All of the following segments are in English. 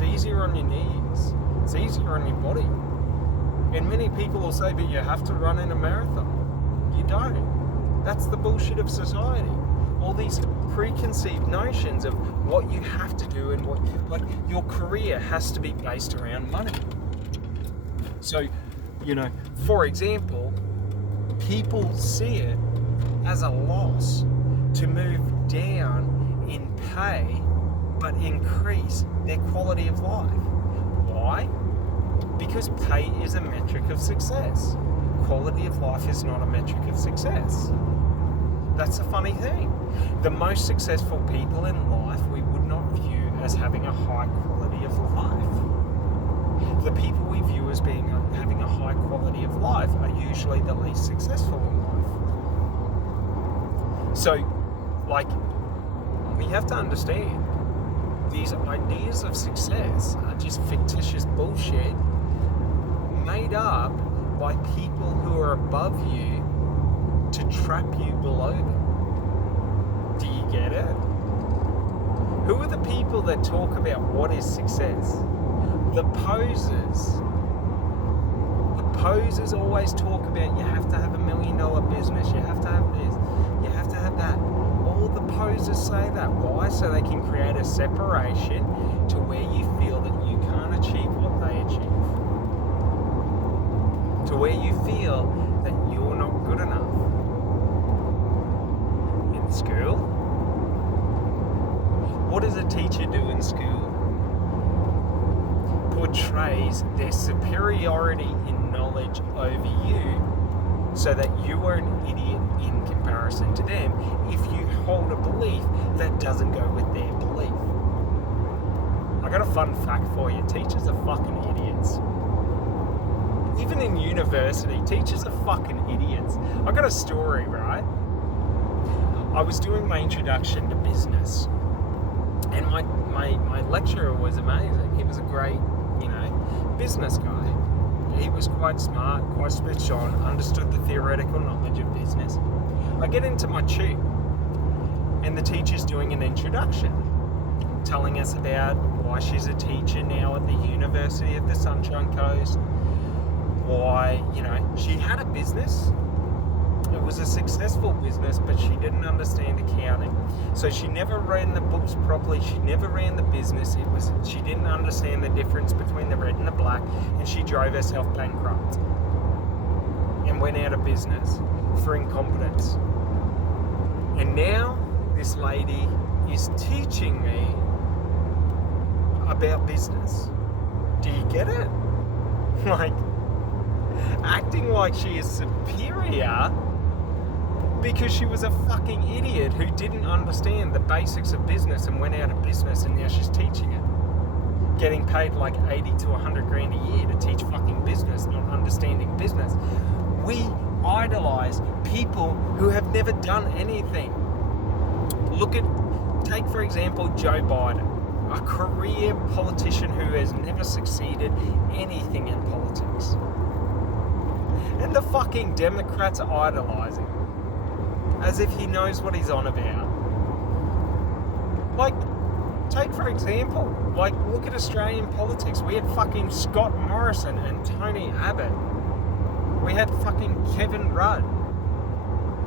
It's easier on your knees. It's easier on your body. And many people will say, but you have to run in a marathon. You don't. That's the bullshit of society. All these preconceived notions of what you have to do and what, like, your career has to be based around money. So, for example, people see it as a loss to move down in pay but increase their quality of life. Why? Because pay is a metric of success. Quality of life is not a metric of success. That's a funny thing. The most successful people in life we would not view as having a high quality of life. The people we view as having a high quality of life are usually the least successful in life. So, we have to understand these ideas of success are just fictitious bullshit made up by people who are above you to trap you below them. Do you get it? Who are the people that talk about what is success? The posers. The posers always talk about you have to have $1 million business, you have to have this, you have to have that. All the posers say that. Why? So they can create a separation to where you feel that you can't achieve what they achieve. To where you feel that you're not good enough. In school? What does a teacher do in school? Portrays their superiority in knowledge over you so that you are an idiot in comparison to them if you hold a belief that doesn't go with their belief. I got a fun fact for you. Teachers are fucking idiots. Even in university, teachers are fucking idiots. I got a story, right? I was doing my introduction to business, and my lecturer was amazing. He was a great, business guy. He was quite smart, quite switched on, understood the theoretical knowledge of business. I get into my tube, and the teacher's doing an introduction, telling us about why she's a teacher now at the University of the Sunshine Coast, why, she had a business. It was a successful business, but she didn't understand accounting. So she never ran the books properly. She never ran the business. She didn't understand the difference between the red and the black, and she drove herself bankrupt and went out of business for incompetence. And now this lady is teaching me about business. Do you get it? Acting like she is superior because she was a fucking idiot who didn't understand the basics of business and went out of business, and now she's teaching it. Getting paid like 80 to 100 grand a year to teach fucking business, not understanding business. We idolize people who have never done anything. Take for example Joe Biden, a career politician who has never succeeded anything in politics. And the fucking Democrats are idolizing him, as if he knows what he's on about. Take for example, look at Australian politics. We had fucking Scott Morrison and Tony Abbott. We had fucking Kevin Rudd.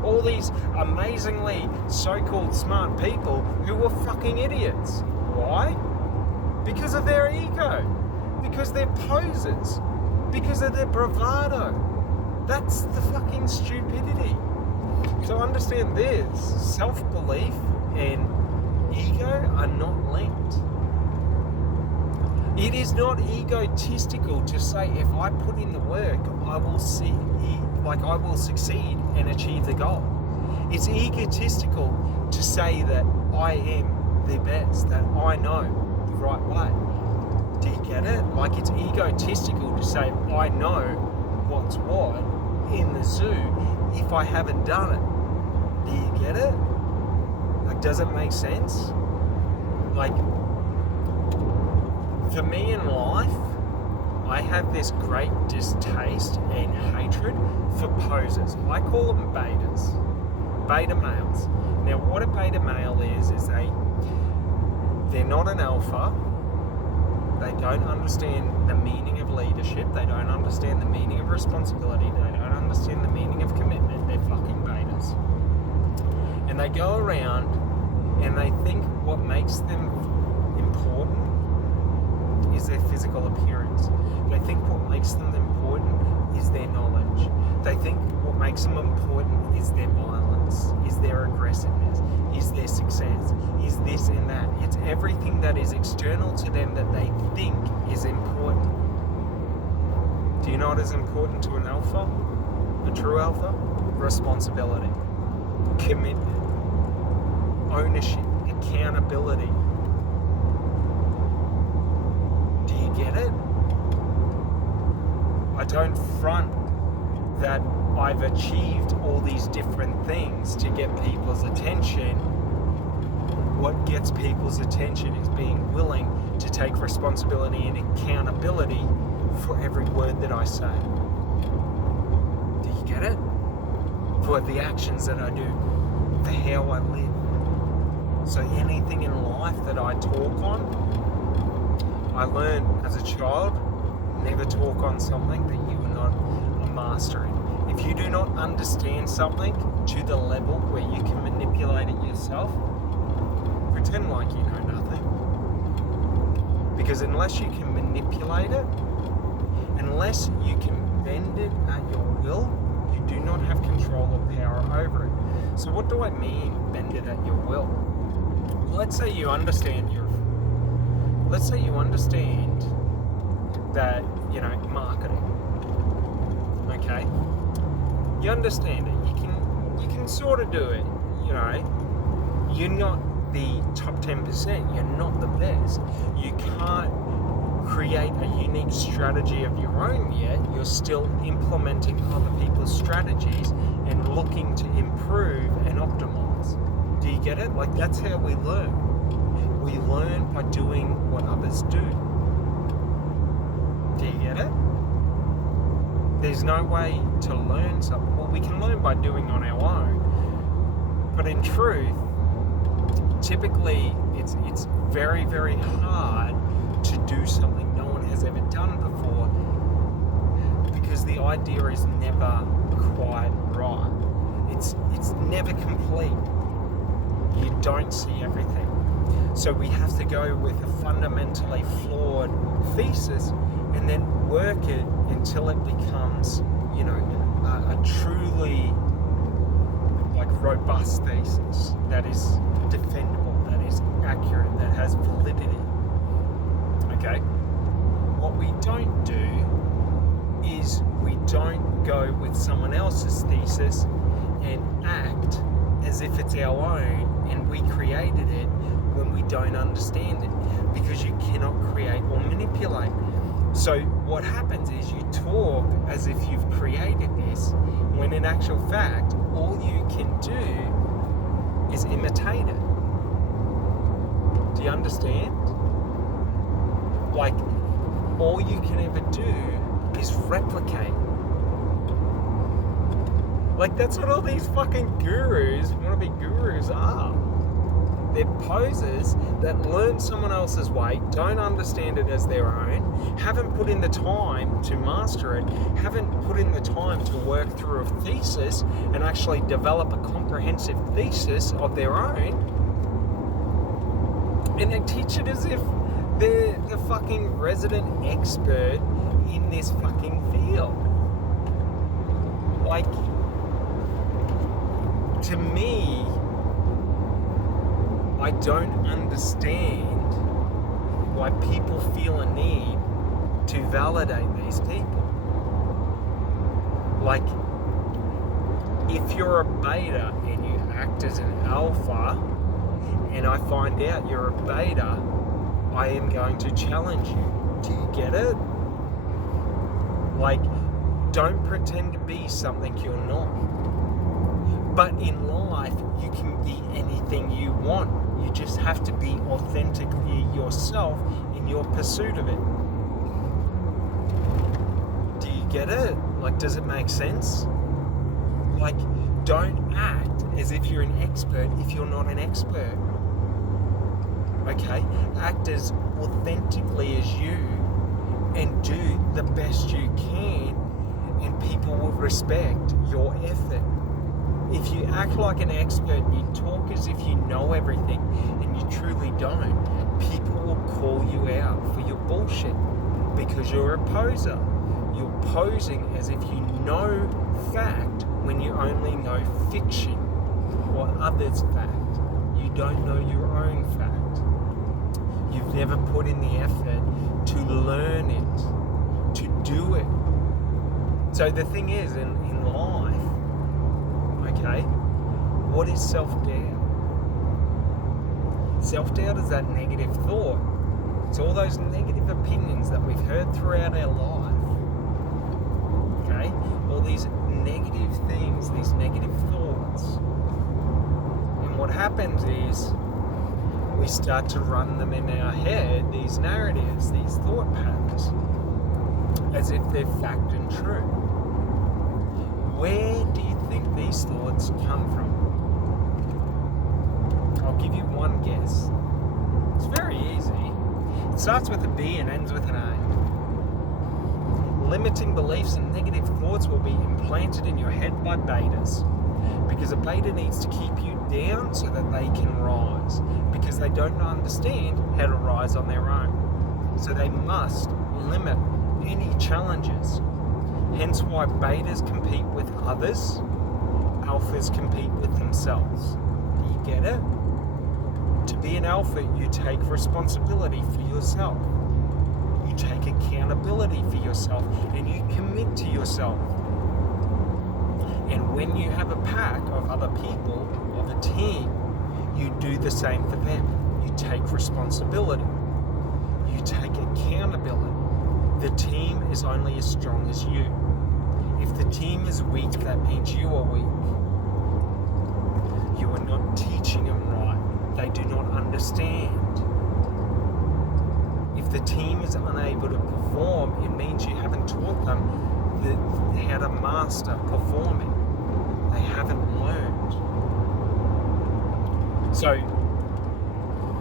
All these amazingly so-called smart people who were fucking idiots. Why? Because of their ego. Because they're posers. Because of their bravado. That's the fucking stupidity. So understand this, self-belief and ego are not linked. It is not egotistical to say if I put in the work, I will succeed and achieve the goal. It's egotistical to say that I am the best, that I know the right way. Do you get it? It's egotistical to say I know what's what in the zoo if I haven't done it. Do you get it? Does it make sense? For me in life, I have this great distaste and hatred for posers. I call them betas. Beta males. Now, what a beta male is they're not an alpha, They don't understand the meaning of leadership. They don't understand the meaning of responsibility. They don't understand the meaning of commitment. They're fucking betas. And they go around and they think what makes them important is their physical appearance. They think what makes them important is their knowledge. They think what makes them important is their violence, is their aggressiveness, is their success, is this and that. It's everything that is external to them that they think is important. Do you know what is important to an alpha? A true alpha? Responsibility, commitment, ownership, accountability. Do you get it? I don't front that I've achieved all these different things to get people's attention. What gets people's attention is being willing to take responsibility and accountability for every word that I say. Do you get it? For the actions that I do, for how I live. So anything in life that I talk on, I learned as a child, never talk on something that you are not a master in. If you do not understand something to the level where you can manipulate it yourself, pretend like you know nothing. Because unless you can manipulate it, unless you can bend it at your will, you do not have control or power over it. So what do I mean, bend it at your will? Let's say you understand that, marketing. Okay? You understand it. You can sort of do it, You're not the top 10%. You're not the best. You can't create a unique strategy of your own yet. You're still implementing other people's strategies and looking to improve and optimize. Do you get it? Like, that's how we learn. We learn by doing what others do. Do you get it? There's no way to learn something. Well, we can learn by doing on our own. But in truth, typically it's very, very hard to do something no one has ever done before, because the idea is never quite right. It's never complete. You don't see everything. So we have to go with a fundamentally flawed thesis and then work it until it becomes, a truly robust thesis that is defendable, that is accurate, that has validity. Okay? What we don't do is we don't go with someone else's thesis and act as if it's our own and we created it when we don't understand it, because you cannot create or manipulate. So what happens is you talk as if you've created this, when in actual fact, all you can do is imitate it. Do you understand? Like, all you can ever do is replicate. Like, that's what all these fucking gurus, wannabe gurus are. They're posers that learn someone else's way, don't understand it as their own, haven't put in the time to master it, haven't put in the time to work through a thesis and actually develop a comprehensive thesis of their own. And they teach it as if they're the fucking resident expert in this fucking field. Like, to me, I don't understand why people feel a need to validate these people. Like, if you're a beta and you act as an alpha, and I find out you're a beta, I am going to challenge you. Do you get it? Like, don't pretend to be something you're not. But in life, you can be anything you want. You just have to be authentically yourself in your pursuit of it. Do you get it? Like, does it make sense? Like, don't act as if you're an expert if you're not an expert. Okay? Act as authentically as you and do the best you can, and people will respect your effort. If you act like an expert, you talk as if you know everything, and you truly don't, people will call you out for your bullshit because you're a poser. You're posing as if you know fact when you only know fiction or others' fact. You don't know your own fact. You've never put in the effort to learn it, to do it. So the thing is, in life, okay, what is self-doubt? Self-doubt is that negative thought. It's all those negative opinions that we've heard throughout our life. Okay? All these negative things, these negative thoughts. And what happens is we start to run them in our head, these narratives, these thought patterns, as if they're fact and true. Where do you think these thoughts come from? I'll give you one guess. It's very easy. It starts with a B and ends with an A. Limiting beliefs and negative thoughts will be implanted in your head by betas, because a beta needs to keep you down so that they can rise, because they don't understand how to rise on their own. So they must limit any challenges. Hence why betas compete with others, alphas compete with themselves. Do you get it? To be an alpha, you take responsibility for yourself. You take accountability for yourself, and you commit to yourself. And when you have a pack of other people, of a team, you do the same for them. You take responsibility. You take accountability. The team is only as strong as you. If the team is weak, that means you are weak. You are not teaching them right. They do not understand. If the team is unable to perform, it means you haven't taught them how to master performing. They haven't learned. So,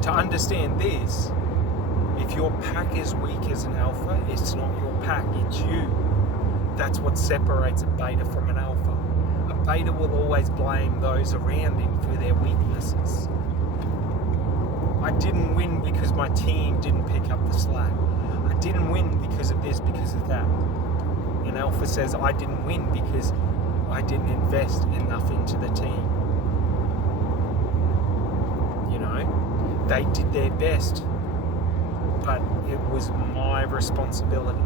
to understand this, if your pack is weak as an alpha, it's not your pack, it's you. That's what separates a beta from an alpha. A beta will always blame those around him for their weaknesses. I didn't win because my team didn't pick up the slack. I didn't win because of this, because of that. An alpha says, I didn't win because I didn't invest enough into the team. You know, they did their best, but it was my responsibility.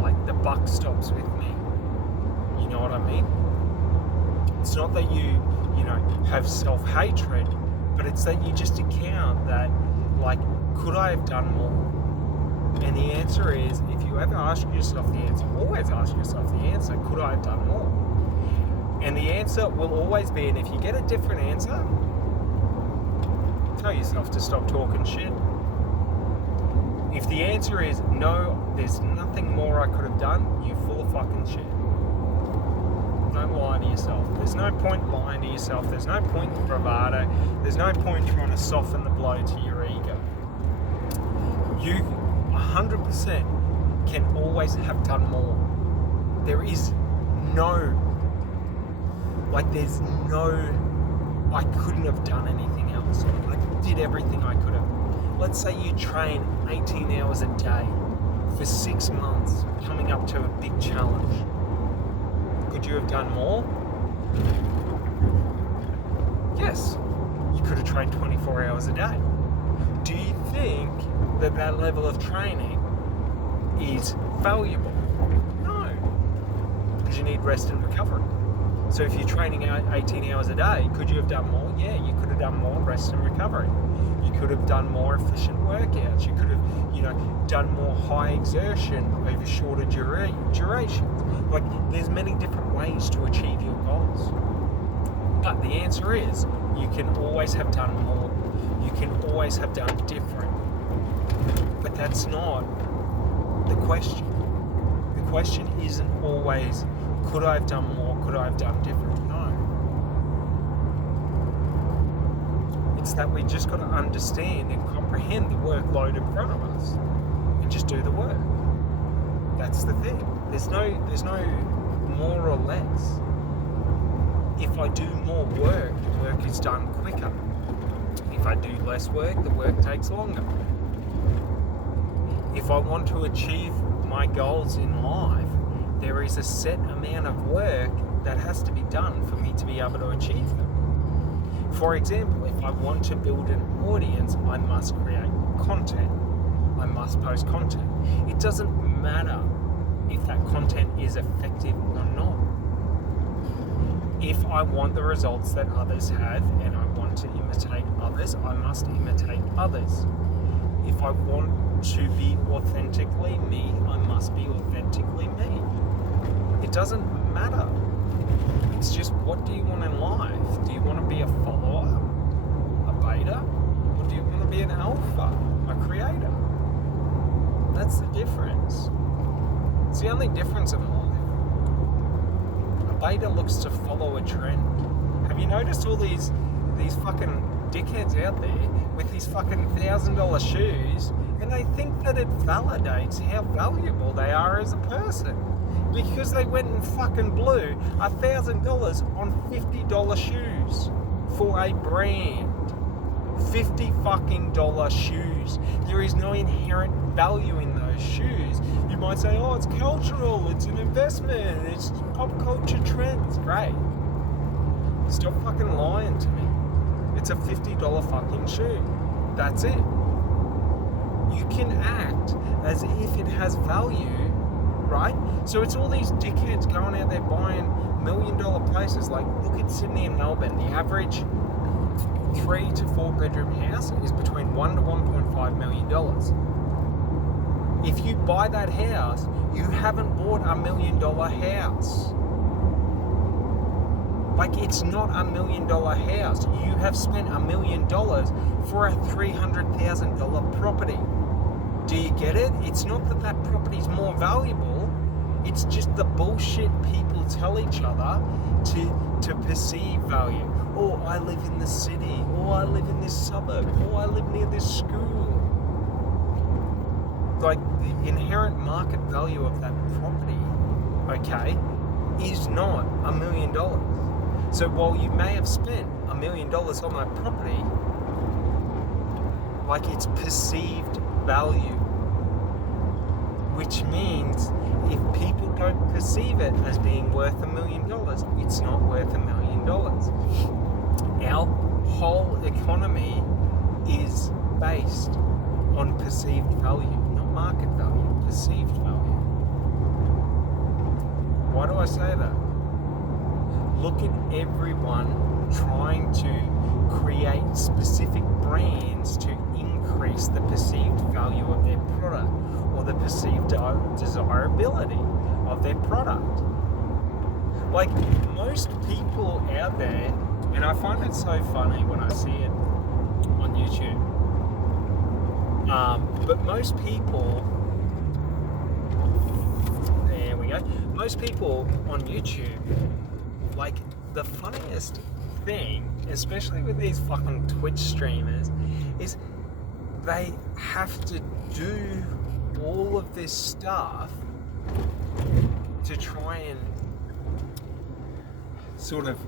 Like, the buck stops with me. You know what I mean? It's not that you have self-hatred, but it's that you just account that, like, could I have done more? And the answer is, if you ever ask yourself the answer, always ask yourself the answer, could I have done more? And the answer will always be, and if you get a different answer, tell yourself to stop talking shit. If the answer is no, there's nothing more I could have done, you're full of fucking shit. Don't lie to yourself. There's no point lying to yourself. There's no point in bravado. There's no point trying to soften the blow to your ego. You 100% can always have done more. There is no, I couldn't have done anything else. I did everything I could have. Let's say you train 18 hours a day for 6 months, coming up to a big challenge. Could you have done more? Yes. You could have trained 24 hours a day. Do you think that level of training is valuable? No. Because you need rest and recovery. So if you're training out 18 hours a day, could you have done more? Yeah, you could have done more rest and recovery. You could have done more efficient workouts. You could have, done more high exertion over shorter durations. Like, there's many different ways to achieve your goals. But the answer is, you can always have done more. You can always have done different. But that's not the question. The question isn't always, could I have done more? Could I have done different? No. It's that we just got to understand and comprehend the workload in front of us and just do the work. That's the thing. There's no more or less. If I do more work, the work is done quicker. If I do less work, the work takes longer. If I want to achieve my goals in life, there is a set amount of work that has to be done for me to be able to achieve them. For example, if I want to build an audience, I must create content. I must post content. It doesn't matter if that content is effective or not. If I want the results that others have and I want to imitate others, I must imitate others. If I want to be authentically me, I must be authentically me. It doesn't matter. It's just, what do you want in life? Do you want to be a follower, a beta, or do you want to be an alpha, a creator? That's the difference. It's the only difference in life. A beta looks to follow a trend. Have you noticed all these fucking dickheads out there with these fucking $1,000 shoes, and they think that it validates how valuable they are as a person because they went and fucking blew $1,000 on $50 shoes for a brand. $50 fucking shoes. There is no inherent value in those shoes. You might say, oh, it's cultural, it's an investment, it's pop culture trends. Great. Stop fucking lying to me. It's a $50 fucking shoe. That's it. You can act as if it has value, right? So it's all these dickheads going out there buying $1 million places. Like, look at Sydney and Melbourne. The average 3 to 4 bedroom house is between $1 to $1.5 million. If you buy that house, you haven't bought $1 million house. Like, it's not $1 million house. You have spent $1 million for a $300,000 property. Do you get it? It's not that that property is more valuable. It's just the bullshit people tell each other to perceive value. Oh, I live in the city. Oh, I live in this suburb. Oh, I live near this school. Like, the inherent market value of that property, okay, is not $1 million. So while you may have spent $1 million on that property, like, it's perceived value, which means if people don't perceive it as being worth $1 million, it's not worth $1 million. Our whole economy is based on perceived value, not market value, perceived value. Why do I say that? Look at everyone trying to create specific brands to increase the perceived value of their product or the perceived desirability of their product. Like, most people out there, and I find it so funny when I see it on YouTube, but most people, there we go, most people on YouTube, like, the funniest thing, especially with these fucking Twitch streamers, is they have to do all of this stuff to try and sort of,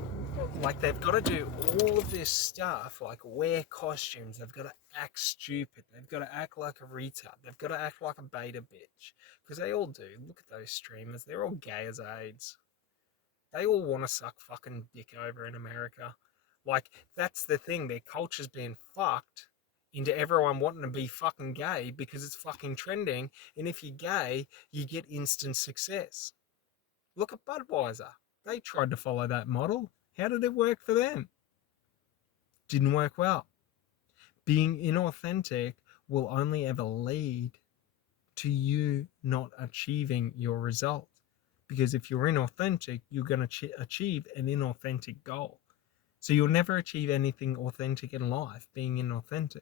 like, they've got to do all of this stuff, like wear costumes, they've got to act stupid, they've got to act like a retard, they've got to act like a beta bitch, because they all do. Look at those streamers, they're all gay as AIDS. They all want to suck fucking dick over in America. Like, that's the thing, their culture's been fucked into everyone wanting to be fucking gay because it's fucking trending, and if you're gay, you get instant success. Look at Budweiser. They tried to follow that model. How did it work for them? Didn't work well. Being inauthentic will only ever lead to you not achieving your result. Because if you're inauthentic, you're going to achieve an inauthentic goal. So you'll never achieve anything authentic in life, being inauthentic.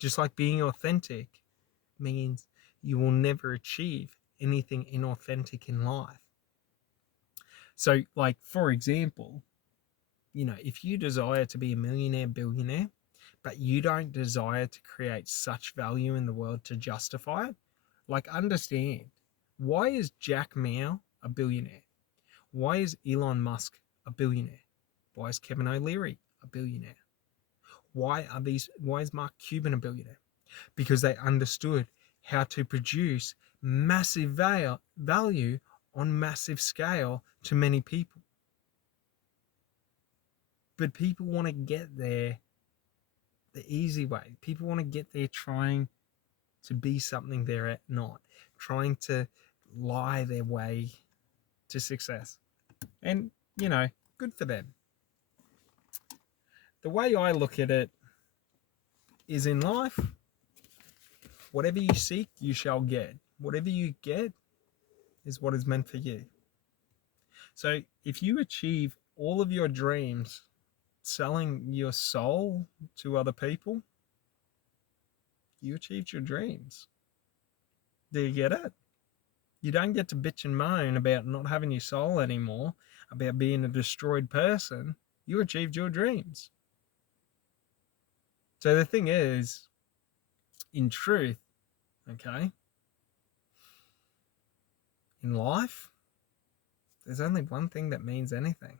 Just like being authentic means you will never achieve anything inauthentic in life. So, like, for example, if you desire to be a millionaire, billionaire, but you don't desire to create such value in the world to justify it, like, understand, why is Jack Ma a billionaire? Why is Elon Musk a billionaire? Why is Kevin O'Leary a billionaire? Why is Mark Cuban a billionaire? Because they understood how to produce massive value on massive scale to many people. But people want to get there the easy way. People want to get there trying to be something they're not, trying to lie their way to success. And, good for them. The way I look at it is, in life, whatever you seek, you shall get. Whatever you get is what is meant for you. So if you achieve all of your dreams selling your soul to other people, you achieved your dreams. Do you get it? You don't get to bitch and moan about not having your soul anymore, about being a destroyed person. You achieved your dreams. So the thing is, in truth, okay, in life, there's only one thing that means anything.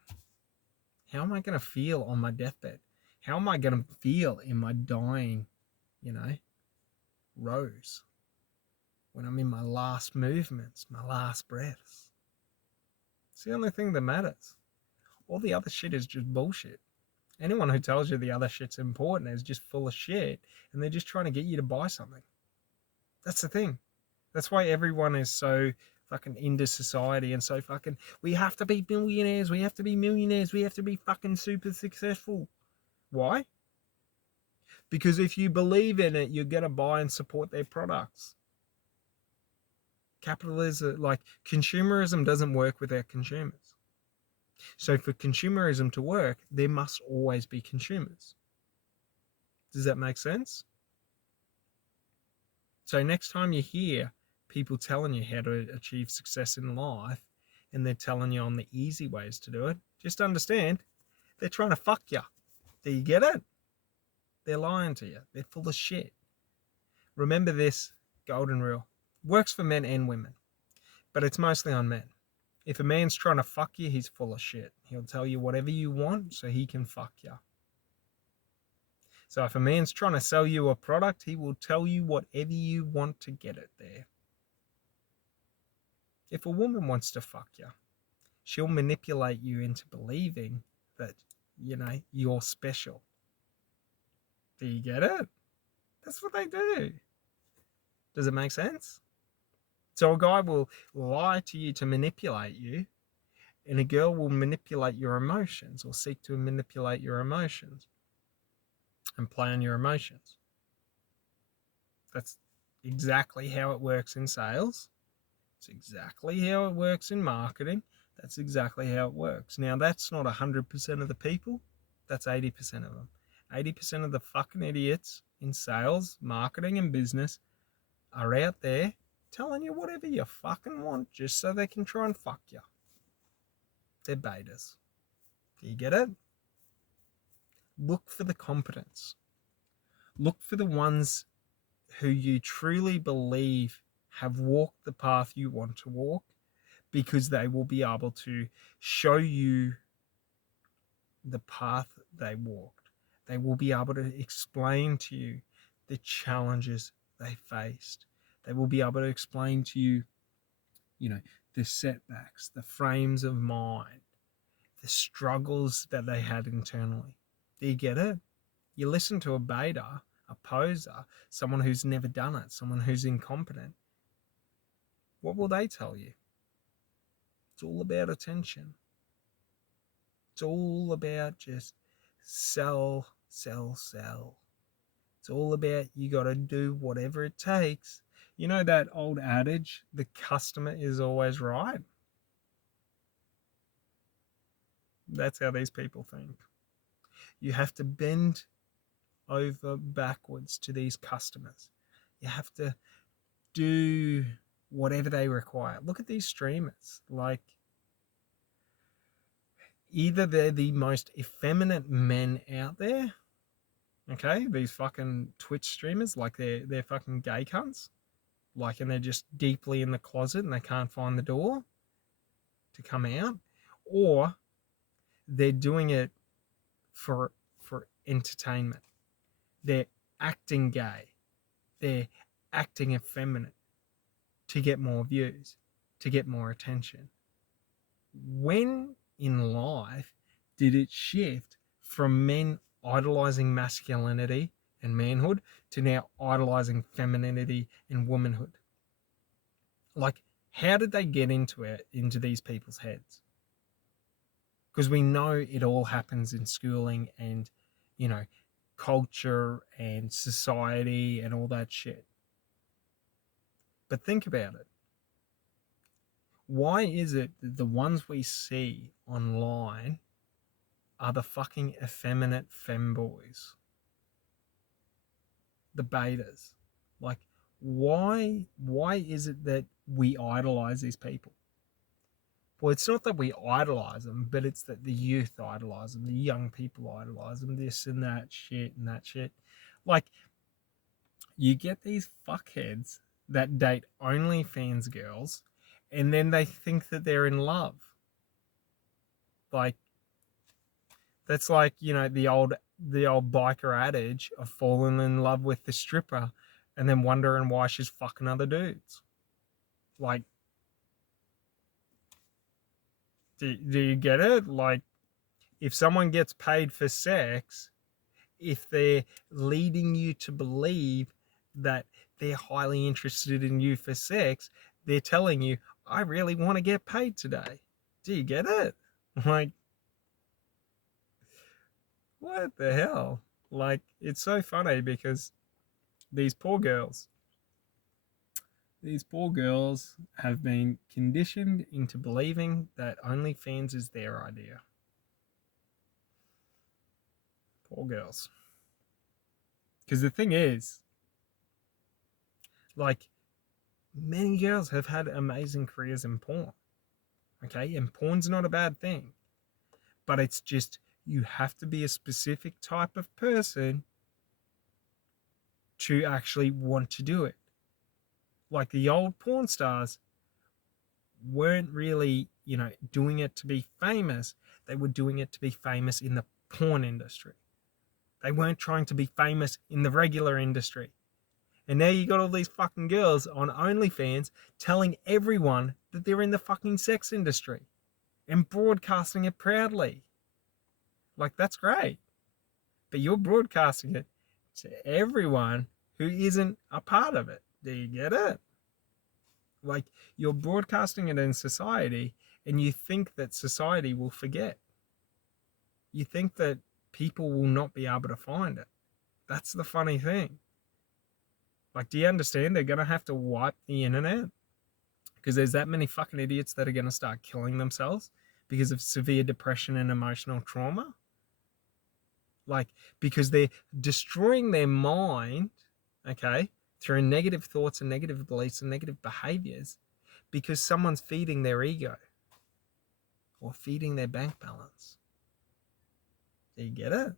How am I going to feel on my deathbed? How am I going to feel in my dying, rose? When I'm in my last movements, my last breaths. It's the only thing that matters. All the other shit is just bullshit. Anyone who tells you the other shit's important is just full of shit, and they're just trying to get you to buy something. That's the thing. That's why everyone is so fucking into society and so fucking, we have to be billionaires, we have to be millionaires, we have to be fucking super successful. Why? Because if you believe in it, you're going to buy and support their products. Capitalism, like, consumerism doesn't work without consumers. So for consumerism to work, there must always be consumers. Does that make sense? So next time you hear people telling you how to achieve success in life, and they're telling you on the easy ways to do it, just understand, they're trying to fuck you. Do you get it? They're lying to you. They're full of shit. Remember this golden rule. Works for men and women, but it's mostly on men. If a man's trying to fuck you, he's full of shit. He'll tell you whatever you want so he can fuck you. So if a man's trying to sell you a product, he will tell you whatever you want to get it there. If a woman wants to fuck you, she'll manipulate you into believing that, you're special. Do you get it? That's what they do. Does it make sense? So a guy will lie to you to manipulate you, and a girl will manipulate your emotions, or seek to manipulate your emotions and play on your emotions. That's exactly how it works in sales. It's exactly how it works in marketing. That's exactly how it works. Now, that's not 100% of the people. That's 80% of them. 80% of the fucking idiots in sales, marketing, and business are out there telling you whatever you fucking want just so they can try and fuck you. They're betas. Do you get it? Look for the competence. Look for the ones who you truly believe have walked the path you want to walk, because they will be able to show you the path they walked. They will be able to explain to you the challenges they faced. They will be able to explain to you, the setbacks, the frames of mind, the struggles that they had internally. Do you get it? You listen to a beta, a poser, someone who's never done it, someone who's incompetent. What will they tell you? It's all about attention. It's all about just sell, sell, sell. It's all about you got to do whatever it takes. You know that old adage, the customer is always right? That's how these people think. You have to bend over backwards to these customers. You have to do whatever they require. Look at these streamers. Like, either they're the most effeminate men out there, okay, these fucking Twitch streamers, like they're fucking gay cunts, like, and they're just deeply in the closet and they can't find the door to come out, or they're doing it for entertainment. They're acting gay. They're acting effeminate to get more views, to get more attention. When in life did it shift from men idolizing masculinity and manhood to now idolizing femininity and womanhood? Like, how did they get into these people's heads? Because we know it all happens in schooling and, you know, culture and society and all that shit. But think about it. Why is it that the ones we see online are the fucking effeminate femboys? The betas. Like, why is it that we idolize these people? Well, it's not that we idolize them, but it's that the youth idolize them, the young people idolize them, this and that shit and that shit. Like, you get these fuckheads that date OnlyFans girls, and then they think that they're in love. Like, that's like, you know, the old biker adage of falling in love with the stripper and then wondering why she's fucking other dudes. Like, do you get it? Like, if someone gets paid for sex, if they're leading you to believe that they're highly interested in you for sex, they're telling you, I really want to get paid today. Do you get it? Like, what the hell? Like, it's so funny because these poor girls have been conditioned into believing that OnlyFans is their idea. Poor girls. Because the thing is, like, many girls have had amazing careers in porn. Okay? And porn's not a bad thing. But it's just, you have to be a specific type of person to actually want to do it. Like, the old porn stars weren't really, you know, doing it to be famous. They were doing it to be famous in the porn industry. They weren't trying to be famous in the regular industry. And now you got all these fucking girls on OnlyFans telling everyone that they're in the fucking sex industry and broadcasting it proudly. Like, that's great. But you're broadcasting it to everyone who isn't a part of it. Do you get it? Like, you're broadcasting it in society, and you think that society will forget. You think that people will not be able to find it. That's the funny thing. Like, do you understand they're going to have to wipe the internet? Because there's that many fucking idiots that are going to start killing themselves because of severe depression and emotional trauma. Like, because they're destroying their mind, okay, through negative thoughts and negative beliefs and negative behaviors because someone's feeding their ego or feeding their bank balance. Do you get it?